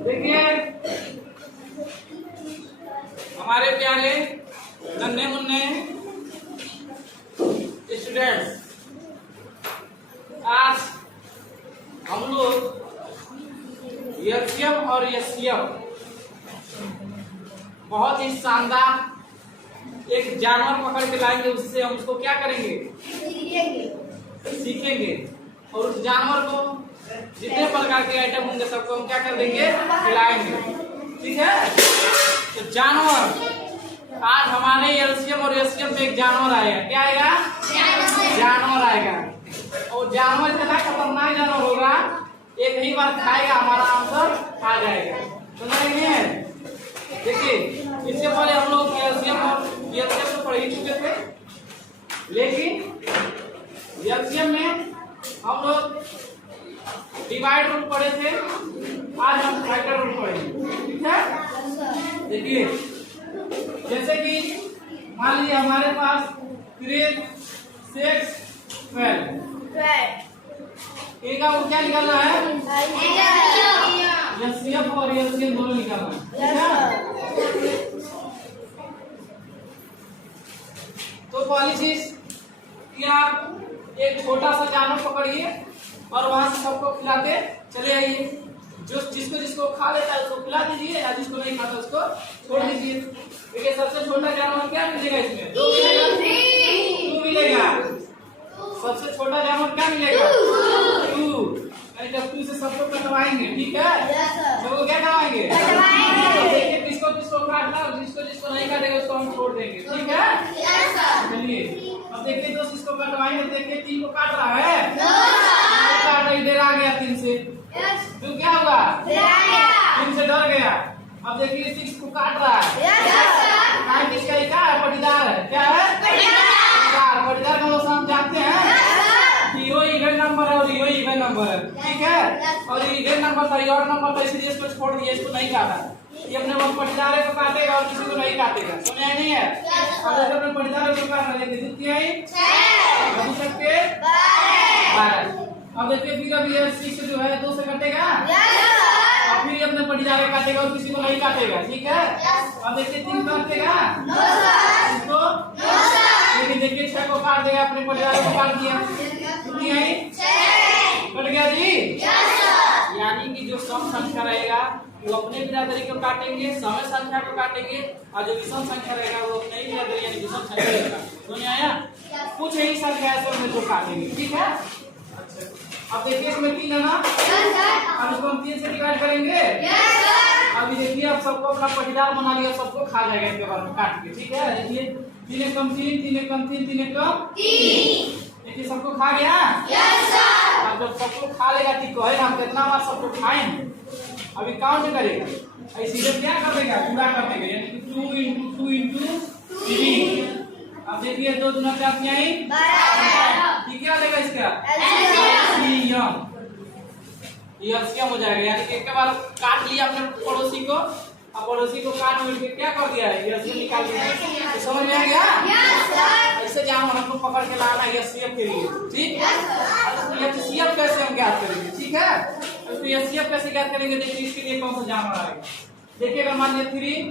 देखिए हमारे प्यारे नन्हे मुन्ने स्टूडेंट्स, आज हम लोग एलसीएम और एचसीएफ बहुत ही शानदार एक जानवर पकड़ के लाएंगे। उससे हम उसको क्या करेंगे, सीखेंगे और उस जानवर को जितने प्रकार के आइटम होंगे सबको हम क्या कर देंगे, खिलाएंगे। ठीक है। तो जानवर, आज हमारे एलसीएम और एचसीएफ में एक जानवर आएगा। क्या आएगा? जानवर आएगा। और जानवर इतना खतरनाक जानवर होगा, एक ही बार खाएगा हमारा आंसर आ जाएगा। सुना नहीं है? देखिए इससे पहले हम लोग एलसीएम और एचसीएफ तो पढ़ ही चुके थे, लेकिन एलसीएम में हम लोग डिवाइड रूल पढ़े थे, आज हम फैक्टर रूल पढ़ेंगे। ठीक है। देखिए जैसे कि मान लीजिए हमारे पास 3, 6, 12 वो क्या निकालना है, एचसीएफ और एलसीएम दोनों निकालना है। तो पहली चीज कि आप एक छोटा सा जानवर पकड़िए और वहां से सबको खिलाते चले आइए। जो जिसको खा लेता है उसको खिला दीजिए, या जिसको नहीं खाता उसको छोड़ दीजिए। देखिए सबसे छोटा जानवर क्या मिलेगा इसमें? 2 मिलेगा, 2 मिलेगा। सबसे छोटा जानवर क्या मिलेगा? 2। जब 2 से सबको कटवाएंगे, ठीक है, सबको क्या करवाएंगे, देखिए किसको काटना और जिसको नहीं काटेगा उसको हम छोड़ देंगे। ठीक है। चलिए अब देखिए दोस्त, इसको कटवाएंगे। देखिए 3 को काट रहा है, इधर आ गया 3 से, तो क्या होगा, 3 से डर गया। अब देखिए 6 को काट रहा है, किसका क्या है, पटीदार है। क्या है? पटीदार का दोस्त हम जानते हैं कि यो इवन नंबर है और यो इवन नंबर है। ठीक है। और ये इवन नंबर था, ये ऑड नंबर था, इसलिए इसको छोड़ दिया, इसको नहीं काटा। ये अपने वो पटीदार को काटेगा और किसी को नहीं काटेगा। सुना नहीं है? अब देखो अपने पटीदार को काट रहे हैं, कितनी आई 12। अब देखिए फिर अभी 6 जो है 2 से कटेगा, और फिर अपने पटीदार को काटेगा और किसी को नहीं काटेगा। ठीक है। अब देखिए 3 काटेगा, लेकिन देखिए 6 को काट देगा, अपने पटीदार को काट दिया, कितनी आई 6 कट गया जी। यानी कि जो सम संख्या रहेगा वो अपने बिरादरी को काटेंगे, समय संख्या को काटेंगे, और जो विषम संख्या रहेगा वो अपने ही बिरादरी यानी विषम संख्या रहेगा। समझ आया? कुछ यही संख्या है जो काटेंगे। ठीक है। अच्छा अब देखिए इसमें 3 है ना, अब इसको हम 3 से डिवाइड करेंगे। अभी देखिए अब सबको अपना पटीदार बना लिया, सबको खा जाएगा इसके बाद में काट के। ठीक है। देखिए 3 एक कम 3, 3 एक कम 3, 3 एक कम 3। देखिए सबको खा गया। अब जब सबको खा लेगा, ठीक है, हम कितना बार सबको खाएंगे, अभी काउंट करेगा, इसीलिए क्या कर देगा, पूरा कर देगा, यानी कि 2 × 2 × 3। अब देखिए 2 दूना 4 आई 12। ठीक है, लेगा इसका एलसीएम, ये एलसीएम हो जाएगा। यानी कि एक बार काट लिया अपने पड़ोसी को, अब पड़ोसी को काट मिल के क्या कर दिया है, एलसीएम निकाल दिया। तो समझ में आ गया? ऐसे जानवर हमको पकड़ के लाना है एचसीएफ के लिए। ठीक है। एचसीएफ कैसे हम ज्ञात करेंगे? ठीक है। तो एचसीएफ कैसे ज्ञात करेंगे? देखिए इसके लिए कौन सा जानवर आएगा। देखिए अगर मान लिया 3,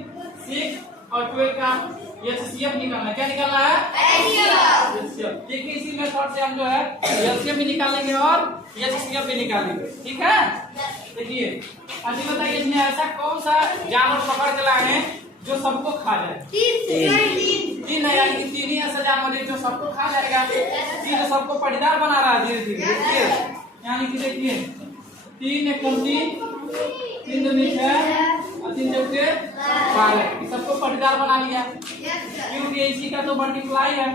6 और 12 का एचसीएफ निकालना, क्या निकालना है, एचसीएफ। देखिए इसी मेथड से हम जो है एलसीएम भी निकालेंगे और एचसीएफ भी निकालेंगे। ठीक है। देखिए अभी बताइए इसमें ऐसा कौन सा जानवर पकड़ के लाए हैं जो सबको खा जाए? 3 है, यानी कि 3 ही ऐसा जानवर है जो सबको खा जाएगा। 3 सबको पटीदार बना रहा है धीरे धीरे। देखिए यानी कि देखिए 3 एक कम 3, 3 दूनी 6 और 3 चौके 12, सबको पटीदार बना लिया, क्योंकि इसी का तो मल्टीप्लाई है।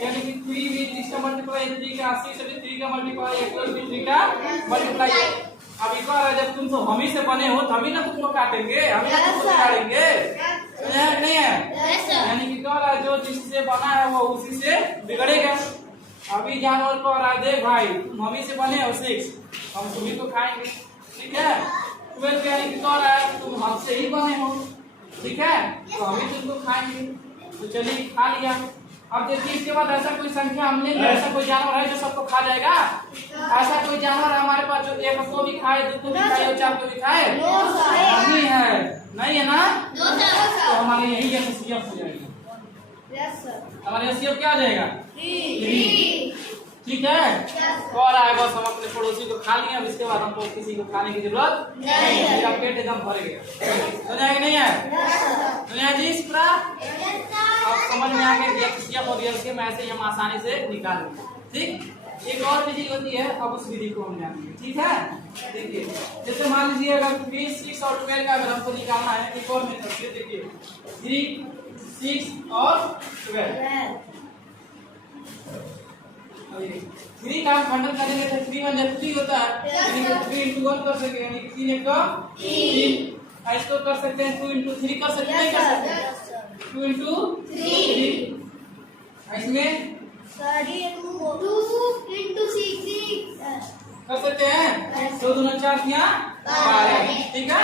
यानी कि 3 भी 3 का मल्टीप्लाई, 3 का 80 से भी 3 का मल्टीप्लाई, 3 का मल्टीप्लाई। अब एक बार जब तुम सब हम ही से बने हो तभी ना तुमको काटेंगे, हम ही तुमको बिगाड़ेंगे। नहीं है? यानी कि क्या है, जो जिससे बना है वो उसी से बिगड़ेगा। अभी जानवर को आ देख भाई, तुम हम ही से बने हो 6, हम तुम्ही को खाएंगे। ठीक है। 12 यानी कि क्या है, तुम हमसे ही बने हो। ठीक है, तो हम ही तुमको खाएंगे। तो चलिए खा लिया। अब देखिए इसके बाद ऐसा कोई संख्या हम लेंगे, ऐसा कोई जानवर है जो सबको खा जाएगा? ऐसा कोई जानवर है हमारे पास जो एक को भी खाए, दो को भी खाए और चार को भी खाए? नहीं है, नहीं है ना? तो हमारे यही एचसीएफ हो जाएगा। हमारे एचसीएफ क्या आ जाएगा? 3। ठीक है। और आए बस हम अपने पड़ोसी को खा लिए, अब इसके बाद हमको किसी को खाने की जरूरत नहीं, मेरा पेट एकदम भर गया। समझ आएगा नहीं है? समझ जी इस पूरा? अब समझ में आ गया कि एचसीएफ और एलसीएम ऐसे ही हम आसानी से निकालेंगे। ठीक, एक और विधि होती है, अब उस विधि को हम जानेंगे। ठीक है, देखिए जैसे मान लीजिए अगर 3, 6 और 12 का अगर हमको निकालना है, एक और मेथड से देखिए 3, 6 और 12। 3 का हम खंडन करेंगे तो 3 1 3 होता है, यानी कि 3 into 1 कर सकते हैं, यानी कि 3 1 का 3। इसको कर सकते हैं 2 into 3 कर सकते हैं, कर सकते हैं 2 into 3। इसमें 2 into 6 कर सकते हैं, 2 दूना 4 12। ठीक है।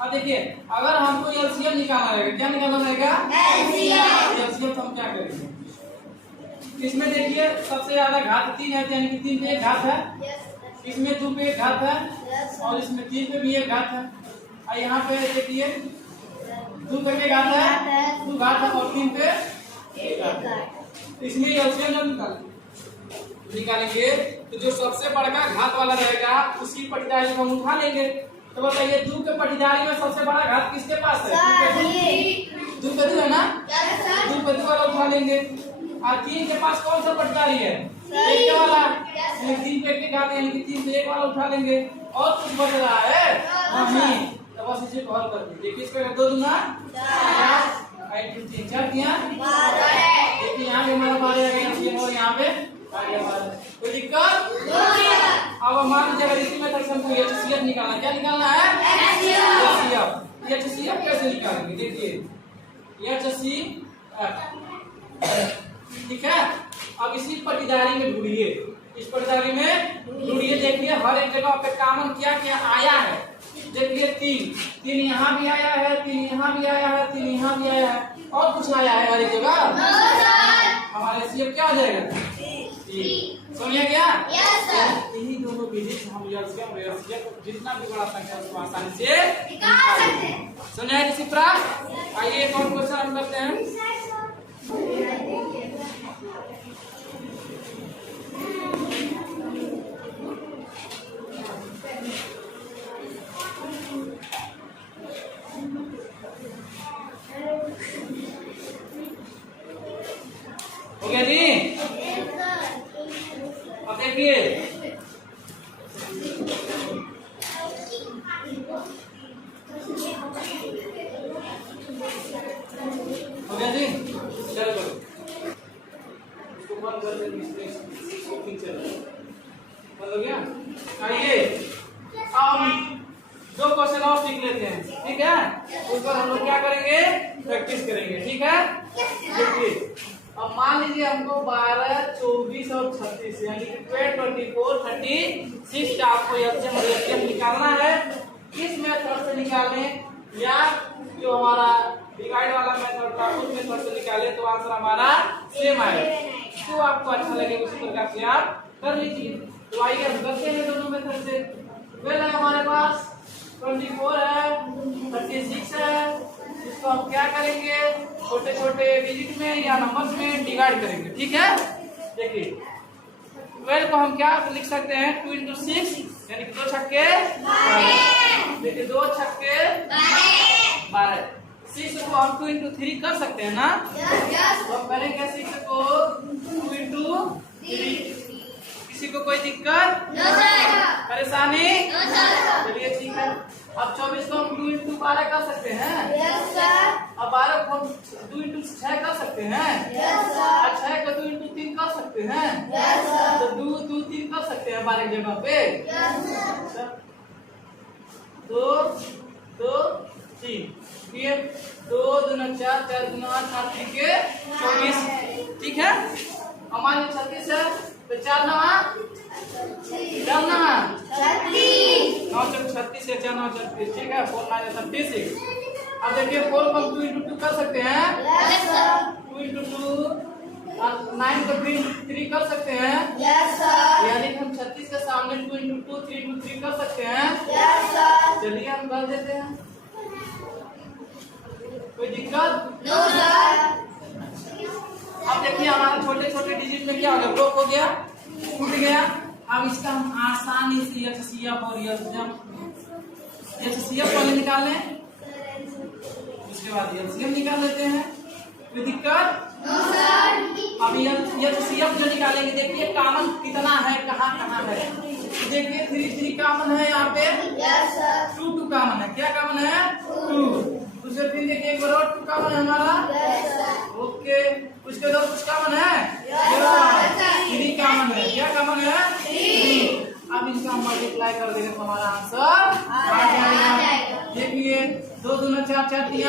अब देखिए अगर हमको एलसीएम निकालना रहेगा, क्या निकालना रहेगा? एलसीएम। तो हम क्या करेंगे इसमें? देखिए सबसे ज्यादा घात 3 है, यानी कि 3 पे एक घात है, इसमें 2 पे एक घात है, और इसमें 3 पे भी एक घात है, और यहाँ पे देखिए 2 पे एक घात है, 2 घात है, और 3 पे एक घात है। इसमें एलसीएम जब निकालेंगे तो जो सबसे बड़ा घात वाला रहेगा उसी पटीदारी को हम उठा लेंगे। तो बताइए 2 के पटीदारी में सबसे बड़ा घात किसके पास है? 2 पे 2 है ना? 2 पे 2 वाला उठा लेंगे। और 3 के पास कौन सा पटदारी है? 1 वाला, 3 पे 1 घात, यानी कि 3 पे 1 वाला उठा लेंगे। और कुछ बच रहा है नहीं, तो बस इसे हल कर दीजिए। देखिए इसका 2 दूना 4, 3 4 दिया 12। देखिए यहाँ पे हमारा 12 आ गया, और यहाँ पे आ गया 12। कोई दिक्कत? अब मान लीजिए अगर इसी मेथड से हमको एचसीएफ निकालना, क्या निकालना है? एचसीएफ। एचसीएफ कैसे निकालेंगे? देखिए एचसीएफ, ठीक है। अब इसी पटीदारी में ढूंढिए, इस पटीदारी में ढूंढिए। देखिए हर एक जगह पे कॉमन क्या क्या आया है। देखिए 3 यहाँ भी आया है, 3 यहाँ भी आया है, 3 यहाँ भी आया है, और कुछ आया है हर एक जगह? हमारे एचसीएफ क्या आ जाएगा? 3। समझ गया? यही दोनों विधि से हम एलसीएम और एचसीएफ जितना भी बड़ा संख्या उसको आसानी से निकाल सकते हैं। समझ आया किसी प्रकार? आइए एक और क्वेश्चन हम करते हैं। हो गया जी? अब देखिए हो गया जी? चलो इसको बंद कर देंगे, बंद हो गया। आइए अब 2 क्वेश्चन और सीख लेते हैं। ठीक है, उस पर हम लोग क्या करेंगे? प्रैक्टिस करेंगे। ठीक है, देखिए अब मान लीजिए हमको 12, 24 और 36 यानी कि 24, 36 का आपको एचसीएफ निकालना है। किस मेथड से निकालें, या जो हमारा डिवाइड वाला मेथड था उस मेथड से निकाले तो आंसर हमारा सेम आएगा। तो आपको अच्छा लगे उसी प्रकार से आप कर लीजिए। तो आइए हम करते हैं दोनों मेथड से। पहले हमारे पास 24 है, 36 है, इसको हम क्या करेंगे? छोटे छोटे डिजिट में या नंबर्स में डिवाइड करेंगे। ठीक है, देखिए 12 को हम क्या लिख सकते हैं? 2 into 6 यानी कि 2 छक्के 12। देखिए 2 छक्के 12। 6 को हम 2 into 3 कर सकते हैं ना? तो हम करेंगे 6 को 2 into 3। किसी को कोई दिक्कत? परेशानी? चलिए ठीक है। अब 24 को हम 2 into 12 कर सकते हैं। अब 12 को हम 2 into 6 कर सकते हैं। और 6 को 2 into 3 कर सकते हैं। तो 2 2 3 कर सकते हैं 12 जगह पे। 2 2 3 फिर 2 दूना 4, 4 दूना 8, 8 3 24। ठीक है, हमारे 36 है तो 4 नवा 36 है, 4 9 36। ठीक है, 4 9 36। अब देखिए 4 को हम 2 into 2 कर सकते हैं। 2 into 2 9 को 3 कर सकते हैं? Yes sir. यानी कि हम 36 के सामने 2 × 2 3 × 3 कर सकते हैं? Yes sir. चलिए हम कर देते हैं। कोई दिक्कत? No sir. अब देखिए हमारा छोटे छोटे डिजिट में क्या हो गया, ब्लॉक हो गया, टूट गया। अब इसका हम आसानी से HCF और HCF पहले निकाल लें, उसके बाद LCM निकाल लेते हैं। कोई दिक्कत? No sir. अब HCF जो निकालेंगे, देखिए कॉमन कितना है, कहाँ कहाँ है। देखिए 3 कॉमन है यहाँ पे, यस सर। 2 कॉमन है। क्या कॉमन है? 2। दूसरे 3 देखिए एक बार और 2 कॉमन है हमारा। Yes sir. ओके, उसके बाद कुछ कॉमन है? Yes sir. 3 कॉमन है। क्या कॉमन है? 3। अब इसका हम मल्टीप्लाई कर देंगे तो हमारा आंसर आ जाएगा। देखिए 2 दूना 4 4 3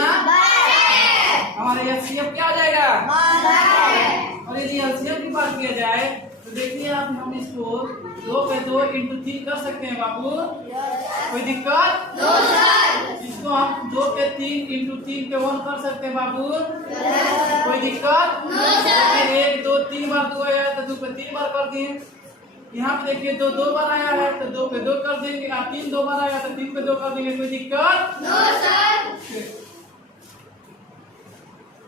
हमारे HCF क्या आ जाएगा? और यदि LCM की बात किया जाए तो देखिए आप हम इसको 2 पे 2 × 3 कर सकते हैं बाबू। कोई दिक्कत? No sir. इसको हम 2 पे 3 × 3 पे 1 कर सकते हैं बाबू। कोई दिक्कत? No sir. 1 2 3 बार 2 आया तो 2 पे 3 बार कर दिए। यहाँ पे देखिए 2 2 बार आया है तो 2 पे 2 कर देंगे। 3 2 बार आया तो 3 पे 2 कर देंगे। कोई दिक्कत? No sir.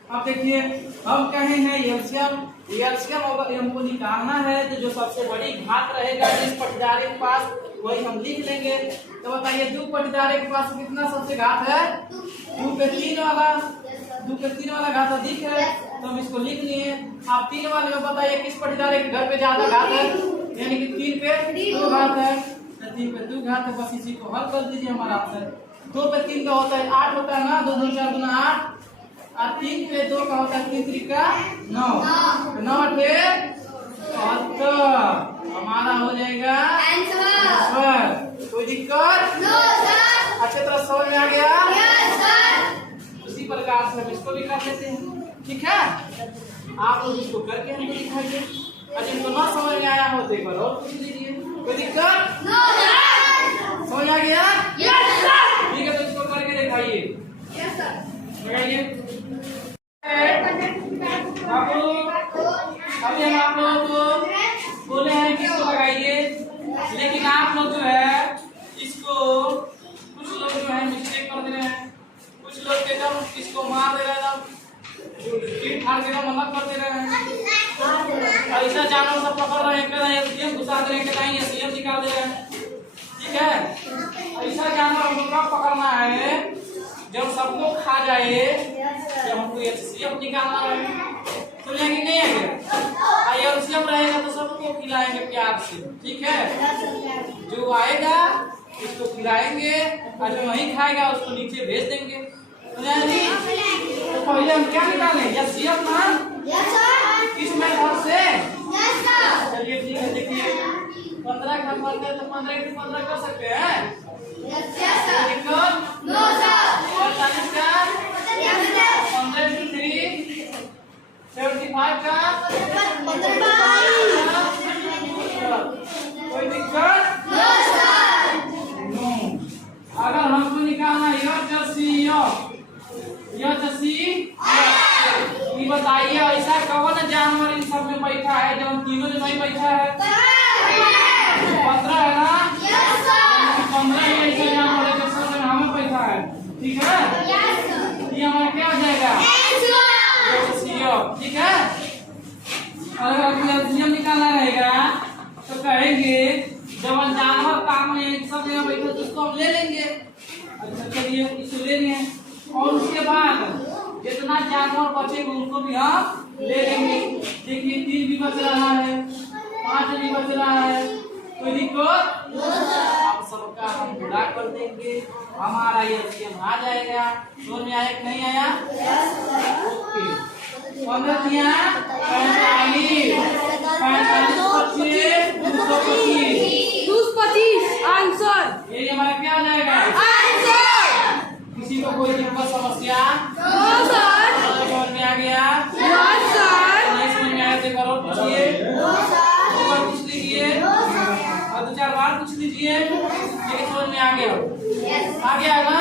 अब देखिए हम कहे हैं LCM होगा, हमको निकालना है तो जो सबसे बड़ी घात रहेगा जिस पटीदारे के पास वही हम लिख लेंगे। तो बताइए 2 पटीदारे के पास कितना सबसे घात है? 2 पे 3 वाला। 2 पे 3 वाला घात अधिक है तो हम इसको लिख लिए। आप 3 वाले में बताइए किस पटीदारे के घर पे ज्यादा घात है? यानी कि 3 पे 2 घात है, तो 3 पे 2 घात है। बस इसी को हल कर दीजिए। हमारा आंसर 2 पे 3 का होता है 8 होता है ना, 2 2 4 गुना 8। और 3 पे 2 का होता है 3 3 का 9, 9 पे 72 हमारा हो जाएगा आंसर। कोई दिक्कत? No sir. अच्छी तरह समझ में आ गया? Yes sir. उसी प्रकार से हम इसको भी कर लेते हैं, ठीक है? आप लोग इसको करके हमको दिखाइए। अगर इनको ना समझ में आया हो तो एक बार और पूछ लीजिए। कोई दिक्कत? No sir. समझ आ गया? Yes sir. ठीक है, तो इसको करके दिखाइए। Yes sir. लगाइए बाबू। अभी हम आप लोगों को बोले हैं कि इसको लगाइए, लेकिन आप लोग जो है इसको कुछ लोग जो है मिस्टेक कर दे रहे हैं। कुछ लोग एकदम इसको मार दे रहे हैं, एकदम फाड़ के एकदम अलग कर दे रहे हैं। ऐसा जानवर सब पकड़ रहे हैं, LCM घुसा दे रहे हैं, कहीं HCF निकाल दे रहे हैं। ठीक है, ऐसा जानवर हमको कब पकड़ना है? जब सबको खा जाए, जब हमको HCF निकालना रहे। समझे कि नहीं है? LCM रहेगा तो सबको खिलाएंगे प्यार से, ठीक है? जो आएगा उसको खिलाएंगे और जो नहीं खाएगा उसको नीचे भेज देंगे। समझा नहीं? तो पहले हम क्या निकालें? HCF ना? Yes sir. किस मेथड से? Yes sir. चलिए ठीक है, देखिए 15 का फर्क है तो 15 × 15 कर सकते हैं। Yes sir. दिक्कत? No sir. 45 का यस सर। 15 × 3 75 का 15। कोई दिक्कत? No sir. नो। अगर हमको निकालना ये बताइए ऐसा कौन जानवर इन सब में बैठा है जब तीनों में नहीं बैठा है? 15 है ना? Yes sir. 15 ही ऐसे जानवर है जो सब में हमें बैठा है, ठीक है? Yes sir. ये हमारा क्या हो जाएगा? HCF, ठीक है? अगर LCM निकालना रहेगा तो कहेंगे जब जानवर काम में सब जगह बैठे तो उसको हम ले लेंगे। अच्छा चलिए इसको ले लें और उसके बाद जितना जानवर बचेगा उनको भी हम ले लेंगे। देखिए 3 भी बच रहा है, 5 भी बच रहा है। कोई दिक्कत? हम सबका हम गुणा कर देंगे, हमारा LCM आ जाएगा। समझ में आया कि नहीं आया? ओके। 15 दिया 45 25 225 आंसर। ये हमारा क्या आ जाएगा? आंसर। किसी को कोई दिक्कत समस्या? No sir. समझ में आ गया? Yes sir. नहीं समझ में आया तो एक बार और पूछिए, नो सर। एक बार पूछ लीजिए नो सर। और 2 4 बार पूछ लीजिए। लेकिन समझ में आ गया? यस। आ गया ना?